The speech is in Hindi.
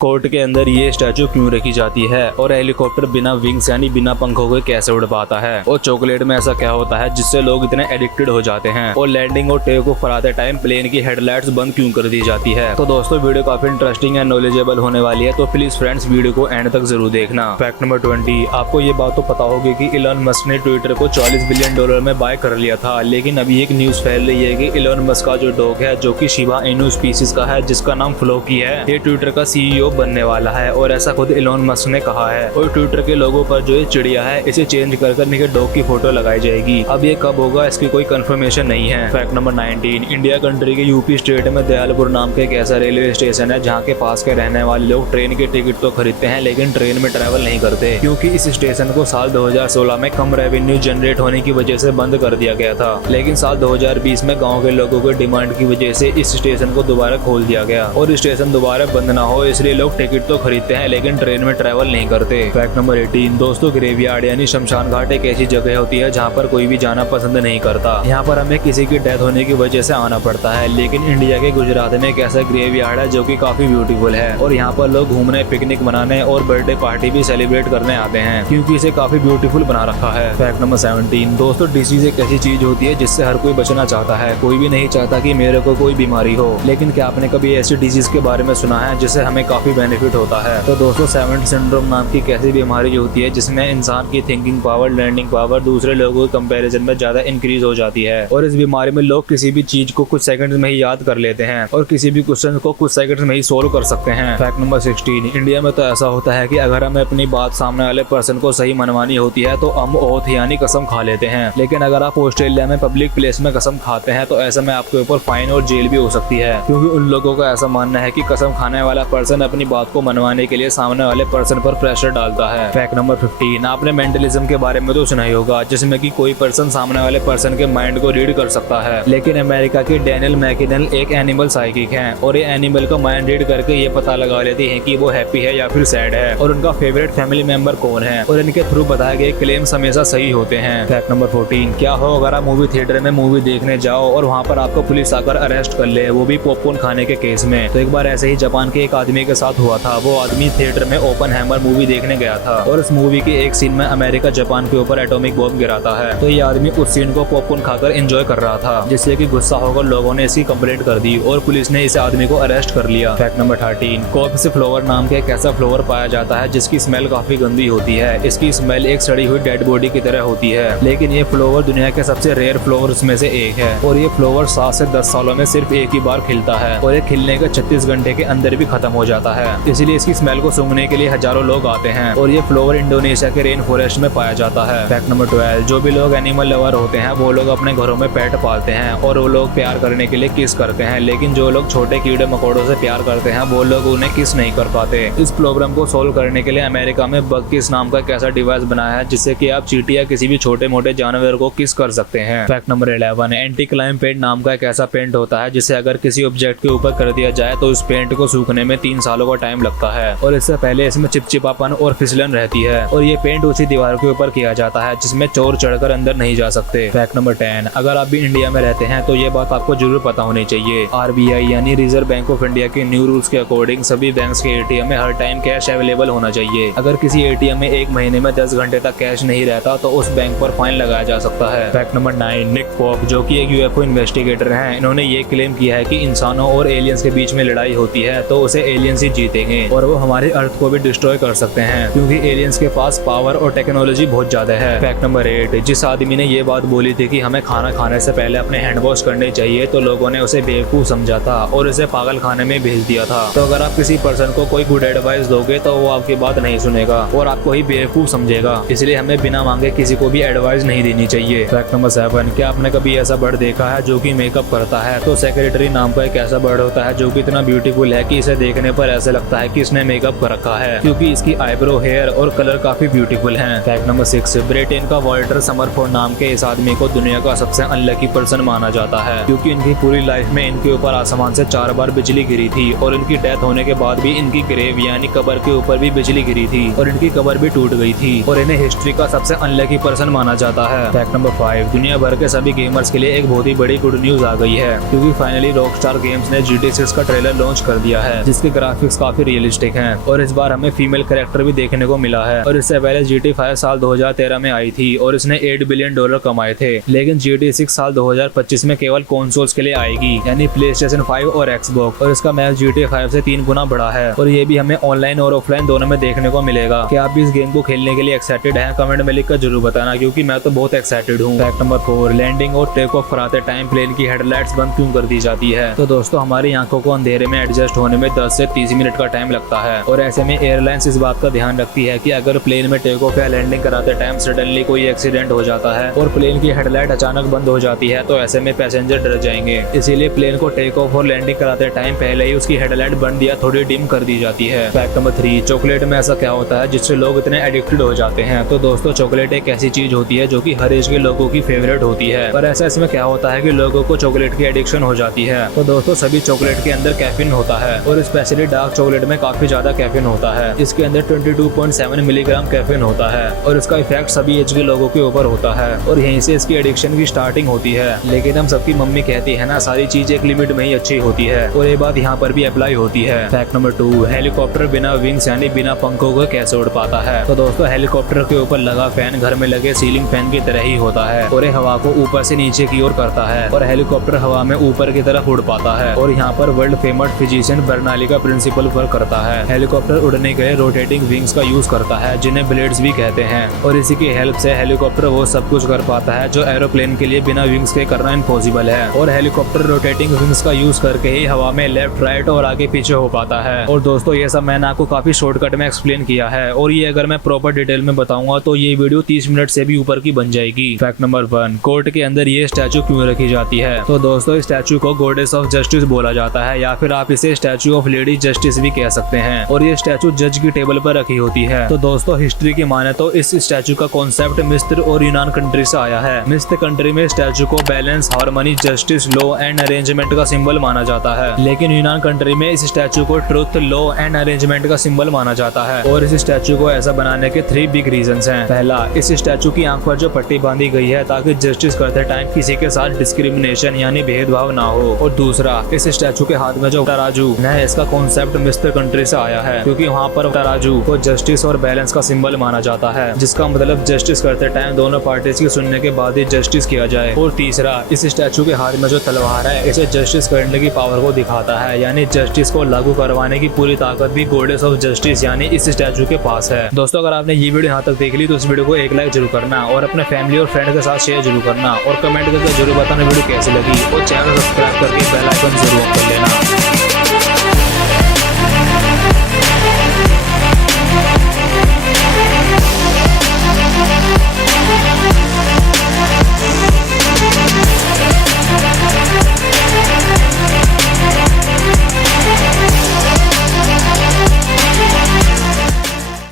कोर्ट के अंदर ये स्टैचू क्यों रखी जाती है और हेलीकॉप्टर बिना विंग्स यानी बिना पंखों के कैसे उड़ पाता है और चॉकलेट में ऐसा क्या होता है जिससे लोग इतने एडिक्टेड हो जाते हैं और लैंडिंग और टेक ऑफ कराते टाइम प्लेन की हेडलाइट्स बंद क्यों कर दी जाती है। तो दोस्तों वीडियो काफी इंटरेस्टिंग एंड नॉलेजेबल होने वाली है, तो प्लीज फ्रेंड्स वीडियो को एंड तक जरूर देखना। फैक्ट नंबर 20, आपको ये बात तो पता होगी कि इलॉन मस्क ने ट्विटर को $40 बिलियन में बाय कर लिया था, लेकिन अभी एक न्यूज फैल रही है कि इलॉन मस्क का जो डॉग है जो कि शिबा इनू स्पीसीज का है जिसका नाम फ्लोकी है, ये ट्विटर का CEO बनने वाला है और ऐसा खुद इलॉन मस्क ने कहा है। और ट्विटर के लोगों पर जो ये चिड़िया है इसे चेंज कर इनके डॉग की फोटो लगाई जाएगी। अब ये कब होगा इसकी कोई कंफर्मेशन नहीं है। फैक्ट नंबर 19, इंडिया कंट्री के यूपी स्टेट में दयालपुर नाम का एक ऐसा रेलवे स्टेशन है जहाँ के पास के रहने वाले लोग ट्रेन के टिकट तो खरीदते हैं लेकिन ट्रेन में ट्रैवल नहीं करते, क्योंकि इस स्टेशन को साल 2016 में कम रेवेन्यू जनरेट होने की वजह से बंद कर दिया गया था, लेकिन साल 2020 में गाँव के लोगों के डिमांड की वजह से इस स्टेशन को दोबारा खोल दिया गया और स्टेशन दोबारा बंद ना हो इसलिए लोग टिकट तो खरीदते हैं लेकिन ट्रेन में ट्रैवल नहीं करते। फैक्ट नंबर 18, दोस्तों ग्रेवयार्ड यानी शमशान घाट एक ऐसी जगह होती है जहाँ पर कोई भी जाना पसंद नहीं करता। यहाँ पर हमें किसी की डेथ होने की वजह से आना पड़ता है, लेकिन इंडिया के गुजरात में एक ऐसा ग्रेवयार्ड है जो कि काफी ब्यूटीफुल है और यहाँ पर लोग घूमने, पिकनिक मनाने और बर्थडे पार्टी भी सेलिब्रेट करने आते हैं क्योंकि इसे काफी ब्यूटीफुल बना रखा है। फैक्ट नंबर 17, दोस्तों डिसीज एक ऐसी चीज होती है जिससे हर कोई बचना चाहता है, कोई भी नहीं चाहता कि मेरे को कोई बीमारी हो, लेकिन क्या आपने कभी ऐसी डिजीज के बारे में सुना है जिससे हमें काफी बेनिफिट होता है? तो दोस्तों सेवेंट सिंड्रोम नाम की एक ऐसी बीमारी होती है जिसमें इंसान की थिंकिंग पावर, लर्निंग पावर दूसरे लोगों के कंपैरिजन में ज्यादा इंक्रीज हो जाती है और इस बीमारी में लोग किसी भी चीज को कुछ सेकंड्स में ही याद कर लेते हैं और किसी भी क्वेश्चन को कुछ सेकंड्स में ही सोल्व कर सकते हैं। फैक्ट नंबर 16, इंडिया में तो ऐसा होता है कि अगर हमें अपनी बात सामने वाले पर्सन को सही मनवानी होती है तो हम ओथ यानी कसम खा लेते हैं, लेकिन अगर आप ऑस्ट्रेलिया में पब्लिक प्लेस में कसम खाते हैं तो ऐसे में आपके ऊपर फाइन और जेल भी हो सकती है, क्योंकि उन लोगों का ऐसा मानना है कि कसम खाने वाला पर्सन अपनी बात को मनवाने के लिए सामने वाले पर्सन पर प्रेशर डालता है। फैक्ट नंबर 15, आपने मेंटलिज्म के बारे में तो सुना ही होगा जिसमें कि कोई पर्सन सामने वाले पर्सन के माइंड को रीड कर सकता है, लेकिन अमेरिका के डैनियल मैकिनल एक एनिमल साइकिक हैं और ये एनिमल का माइंड रीड करके ये पता लगा लेते हैं कि वो हैप्पी है या फिर सैड है और उनका फेवरेट फैमिली मेंबर कौन है और इनके थ्रू बताए गए क्लेम्स हमेशा सही होते हैं। फैक्ट नंबर 14, क्या हो अगर आप मूवी थिएटर में मूवी देखने जाओ और वहाँ पर आपको पुलिस आकर अरेस्ट कर ले, वो भी पॉपकॉर्न खाने के केस में। तो एक बार ऐसे ही जापान के एक आदमी के साथ हुआ था। वो आदमी थिएटर में ओपनहाइमर मूवी देखने गया था और इस मूवी के एक सीन में अमेरिका जापान के ऊपर एटॉमिक बॉम्ब गिराता है, तो ये आदमी उस सीन को पॉपकॉर्न खाकर एंजॉय कर रहा था, जिससे कि गुस्सा होकर लोगों ने इसकी कंप्लेंट कर दी और पुलिस ने इस आदमी को अरेस्ट कर लिया। फैक्ट नंबर 13, कॉर्प्स फ्लावर नाम का एक ऐसा फ्लावर पाया जाता है जिसकी स्मेल काफी गंदी होती है। इसकी स्मेल एक सड़ी हुई डेड बॉडी की तरह होती है, लेकिन ये फ्लावर दुनिया के सबसे रेयर फ्लावर्स में से एक है और ये फ्लावर 7 से 10 सालों में सिर्फ एक ही बार खिलता है और ये खिलने के 36 घंटे के अंदर भी खत्म हो जाता है, इसलिए इसकी स्मेल को सूंघने के लिए हजारों लोग आते हैं और ये फ्लावर इंडोनेशिया के रेन फॉरेस्ट में पाया जाता है। फैक्ट नंबर 12, जो भी लोग एनिमल लवर होते हैं वो लोग अपने घरों में पेट पालते हैं और वो लोग प्यार करने के लिए किस करते हैं, लेकिन जो लोग छोटे कीड़े मकोड़ों से प्यार करते हैं वो लोग उन्हें किस नहीं कर पाते। इस प्रॉब्लम को सोल्व करने के लिए अमेरिका में बग किस नाम का एक ऐसा डिवाइस बनाया है जिससे कि आप चींटी या किसी भी छोटे मोटे जानवर को किस कर सकते हैं। Fact number 11, anti climb paint नाम का एक ऐसा पेंट होता है जिसे अगर किसी ऑब्जेक्ट के ऊपर कर दिया जाए तो उस पेंट को सूखने में 3 सालों का टाइम लगता है और इससे पहले इसमें चिपचिपापन और फिसलन रहती है और ये पेंट उसी दीवार के ऊपर किया जाता है जिसमें चोर चढ़कर अंदर नहीं जा सकते। फैक्ट नंबर 10, अगर आप भी इंडिया में रहते हैं तो ये बात आपको जरूर पता होनी चाहिए। RBI यानी रिजर्व बैंक ऑफ इंडिया के न्यू रूल्स के अकॉर्डिंग सभी बैंक्स के ATM में हर टाइम कैश अवेलेबल होना चाहिए। अगर किसी ATM में एक महीने में 10 घंटे तक कैश नहीं रहता तो उस बैंक पर फाइन लगाया जा सकता है। फैक्ट नंबर 9, निक पॉप जो कि एक UFO इन्वेस्टिगेटर हैं, इन्होंने ये क्लेम किया है कि इंसानों और एलियंस के बीच में लड़ाई होती है तो उसे एलियंस ही जीतेंगे और वो हमारी अर्थ को भी डिस्ट्रॉय कर सकते हैं क्योंकि एलियंस के पास पावर और टेक्नोलॉजी बहुत ज्यादा है। फैक्ट नंबर 8, जिस आदमी ने ये बात बोली थी कि हमें खाना खाने से पहले अपने हैंड वॉश करने चाहिए तो लोगों ने उसे बेवकूफ समझा था और उसे पागल खाने में भेज दिया था। तो अगर आप किसी पर्सन को कोई गुड एडवाइस दोगे तो वो आपकी बात नहीं सुनेगा और आपको ही बेवकूफ समझेगा, इसलिए हमें बिना मांगे किसी को भी एडवाइस नहीं देनी चाहिए। फैक्ट नंबर 7, क्या आपने कभी ऐसा बर्ड देखा है जो कि मेकअप करता है? तो सेक्रेटरी नाम का एक ऐसा बर्ड होता है जो कि इतना ब्यूटीफुल है कि इसे देखने पर ऐसा लगता है कि इसने मेकअप कर रखा है क्योंकि इसकी आईब्रो, हेयर और कलर काफी ब्यूटीफुल हैं। फैक्ट नंबर 6, ब्रिटेन का वॉल्टर समरफोर्ड नाम के इस आदमी को दुनिया का सबसे अनलकी पर्सन माना जाता है क्योंकि इनकी पूरी लाइफ में इनके ऊपर आसमान से 4 बार बिजली गिरी थी और इनकी डेथ होने के बाद भी इनकी ग्रेव यानी कब्र के ऊपर भी बिजली गिरी थी और इनकी कब्र भी टूट गई थी और इन्हें हिस्ट्री का सबसे अनलकी पर्सन माना जाता है। फैक्ट नंबर 5, दुनिया भर के सभी गेमर्स के लिए एक बहुत ही बड़ी गुड न्यूज आ गई है क्योंकि फाइनली रॉकस्टार गेम्स ने GTA 6 का ट्रेलर लॉन्च कर दिया है जिसके ग्राफिक्स ग्राफिक्स काफी रियलिस्टिक हैं और इस बार हमें फीमेल कैरेक्टर भी देखने को मिला है। और इससे पहले GTA 5 साल 2013 में आई थी और इसने $8 बिलियन कमाए थे, लेकिन GTA 6 साल 2025 में केवल कंसोल्स के लिए आएगी, यानी PlayStation 5 और Xbox, और इसका मैच GTA 5 से 3 गुना बड़ा है। और ये भी हमें ऑनलाइन और ऑफलाइन दोनों में देखने को मिलेगा। क्या आप भी इस गेम को खेलने के लिए एक्साइटेड हैं? कमेंट में लिखकर जरूर बताना, क्योंकि मैं तो बहुत एक्साइटेड हूँ। फैक्ट नंबर 4, लैंडिंग और टेक ऑफ कराते टाइम प्लेन की हेडलाइट्स बंद क्यों कर दी जाती है? तो दोस्तों, हमारी आंखों को अंधेरे में एडजस्ट होने में 10 से 30 मिनट का टाइम लगता है, और ऐसे में एयरलाइंस इस बात का ध्यान रखती है कि अगर प्लेन में टेक ऑफ या लैंडिंग कराते टाइम सडनली कोई एक्सीडेंट हो जाता है और प्लेन की हेडलाइट अचानक बंद हो जाती है, तो ऐसे में पैसेंजर डर जाएंगे। इसीलिए प्लेन को टेक ऑफ और लैंडिंग कराते टाइम पहले ही उसकी हेडलाइट बंद या थोड़ी डिम कर दी जाती है। फैक्ट नंबर 3, चॉकलेट में ऐसा क्या होता है जिससे लोग इतने एडिक्टेड हो जाते हैं? तो दोस्तों, चॉकलेट एक ऐसी चीज होती है जो कि हर एज के लोगों की फेवरेट होती है, पर ऐसा इसमें क्या होता है कि लोगों को चॉकलेट की एडिक्शन हो जाती है? तो दोस्तों, सभी चॉकलेट के अंदर कैफीन होता है और स्पेशली डार्क चॉकलेट में काफी ज्यादा कैफीन होता है। इसके अंदर 22.7 मिलीग्राम कैफीन होता है और इसका इफेक्ट सभी एज के लोगों के ऊपर होता है और यहीं से इसकी एडिक्शन की स्टार्टिंग होती है। लेकिन हम सबकी मम्मी कहती है ना, सारी चीज एक लिमिट में ही अच्छी होती है, और ये बात यहाँ पर भी अप्लाई होती है। फैक्ट नंबर 2, हेलीकॉप्टर बिना विंग्स यानी बिना पंखों को कैसे उड़ पाता है? तो दोस्तों, हेलीकॉप्टर के ऊपर लगा फैन घर में लगे सीलिंग फैन की तरह ही होता है और ये हवा को ऊपर से नीचे की ओर करता है और हेलीकॉप्टर हवा में ऊपर की तरफ उड़ पाता है। और यहाँ पर वर्ल्ड फेमस फिजिशियन बर्नौली का प्रिंसिपल वर्क करता है। हेलीकॉप्टर उड़ने के लिए रोटेटिंग विंग्स का यूज करता है, जिन्हें ब्लेड्स भी कहते हैं, और इसी की हेल्प से हेलीकॉप्टर वो सब कुछ कर पाता है जो एरोप्लेन के लिए बिना विंग्स के करना इम्पॉसिबल है। और हेलीकॉप्टर रोटेटिंग विंग्स का यूज करके ही हवा में लेफ्ट राइट और आगे पीछे हो पाता है। और दोस्तों, ये सब मैंने आपको काफी शॉर्टकट में एक्सप्लेन किया है, और ये अगर मैं प्रॉपर डिटेल में बताऊंगा तो ये वीडियो 30 मिनट से भी ऊपर की बन जाएगी। फैक्ट नंबर 1, कोर्ट के अंदर ये स्टैचू क्यों रखी जाती है? तो दोस्तों, इस स्टैचू को गॉडेस ऑफ जस्टिस बोला जाता है, या फिर आप इसे स्टैचू ऑफ लेडी जस्टिस भी कह सकते हैं, और ये स्टैचू जज की टेबल पर रखी होती है। तो दोस्तों, हिस्ट्री की माने तो इस स्टैचू का कॉन्सेप्ट मिस्र और यूनान कंट्री से आया है। मिस्र कंट्री में स्टैचू को balance, harmony, justice, law and arrangement का सिंबल माना जाता है, लेकिन यूनान कंट्री में इस स्टैचू को ट्रुथ, लॉ एंड अरेंजमेंट का सिंबल माना जाता है। और इस स्टैचू को ऐसा बनाने के 3 बिग रीजंस हैं। पहला, इस स्टैचू की आंख पर जो पट्टी बांधी गई है ताकि जस्टिस करते टाइम किसी के साथ डिस्क्रिमिनेशन यानी भेदभाव ना हो। और दूसरा, इस स्टैचू के हाथ में जो तराजू है, इसका कॉन्सेप्ट मिस्र कंट्री से आया है, क्योंकि वहाँ पर तराजू को जस्टिस और बैलेंस का सिंबल माना जाता है, जिसका मतलब जस्टिस करते टाइम दोनों पार्टीज की सुनने के बाद ही जस्टिस किया जाए। और तीसरा, इस स्टैचू के हाथ में जो तलवार है, इसे जस्टिस करने की पावर को दिखाता है, यानी जस्टिस को लागू करवाने की पूरी ताकत भी गॉडेस ऑफ जस्टिस यानी इस स्टैचू के पास है। दोस्तों, अगर आपने ये वीडियो यहाँ तक देख ली तो इस वीडियो को एक लाइक जरूर करना और अपने फैमिली और फ्रेंड के साथ शेयर जरूर करना और कमेंट करके जरूर बताना वीडियो कैसी लगी, और चैनल सब्सक्राइब करके बेल आइकन जरूर ऑन कर लेना।